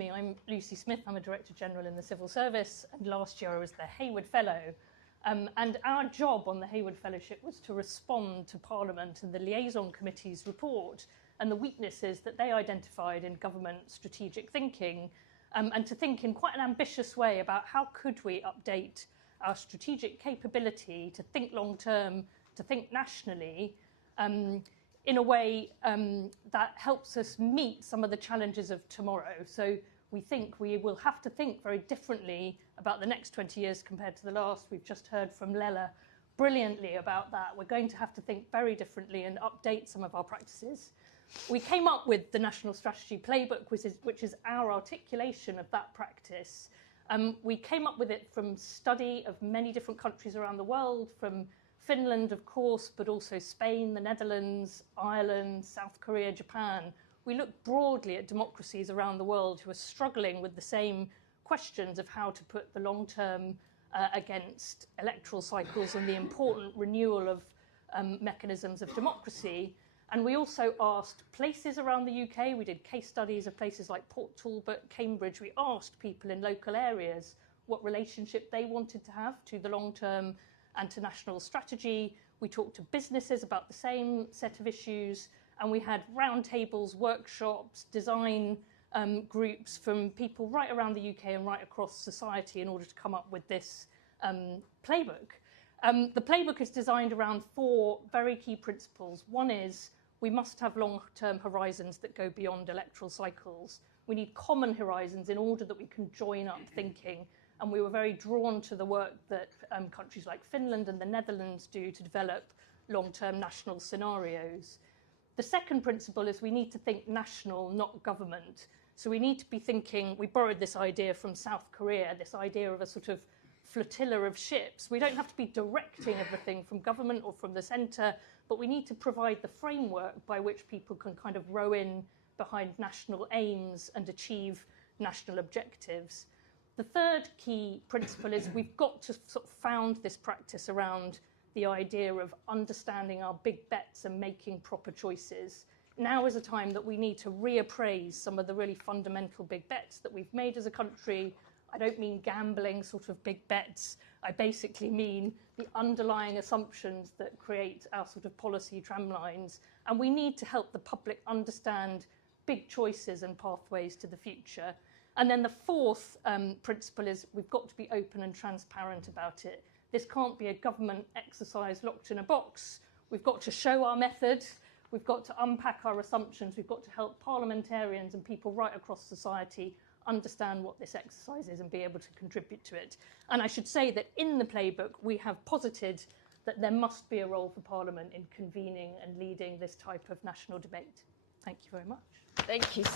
I'm Lucy Smith. I'm a Director General in the Civil Service, and last year I was the Heywood Fellow. And our job on the Heywood Fellowship was to respond to Parliament and the Liaison Committee's report and the weaknesses that they identified in government strategic thinking, and to think in quite an ambitious way about how could we update our strategic capability to think long-term, to think nationally, in a way that helps us meet some of the challenges of tomorrow. So we think we will have to think very differently about the next 20 years compared to the last. We've just heard from Lela brilliantly about that. We're going to have to think very differently and update some of our practices. We came up with the National Strategy Playbook, which is our articulation of that practice. We came up with it from study of many different countries around the world, from Finland, of course, but also Spain, the Netherlands, Ireland, South Korea, Japan. We look broadly at democracies around the world who are struggling with the same questions of how to put the long term against electoral cycles and the important renewal of mechanisms of democracy. And we also asked places around the UK. We did case studies of places like Port Talbot, Cambridge. We asked people in local areas what relationship they wanted to have to the long term and to national strategy. We talked to businesses about the same set of issues, and we had roundtables, workshops, design groups from people right around the UK and right across society in order to come up with this playbook. The playbook is designed around 4 very key principles. One is we must have long-term horizons that go beyond electoral cycles. We need common horizons in order that we can join up thinking. And we were very drawn to the work that countries like Finland and the Netherlands do to develop long-term national scenarios. The second principle is we need to think national, not government. So we need to be thinking, we borrowed this idea from South Korea, this idea of a sort of flotilla of ships. We don't have to be directing everything from government or from the centre, but we need to provide the framework by which people can kind of row in behind national aims and achieve national objectives. The third key principle is we've got to sort of found this practice around the idea of understanding our big bets and making proper choices. Now is a time that we need to reappraise some of the really fundamental big bets that we've made as a country. I don't mean gambling sort of big bets. I basically mean the underlying assumptions that create our sort of policy tramlines. And we need to help the public understand big choices and pathways to the future. And then the fourth principle is we've got to be open and transparent about it. This can't be a government exercise locked in a box. We've got to show our method. We've got to unpack our assumptions. We've got to help parliamentarians and people right across society understand what this exercise is and be able to contribute to it. And I should say that in the playbook, we have posited that there must be a role for Parliament in convening and leading this type of national debate. Thank you very much. Thank you so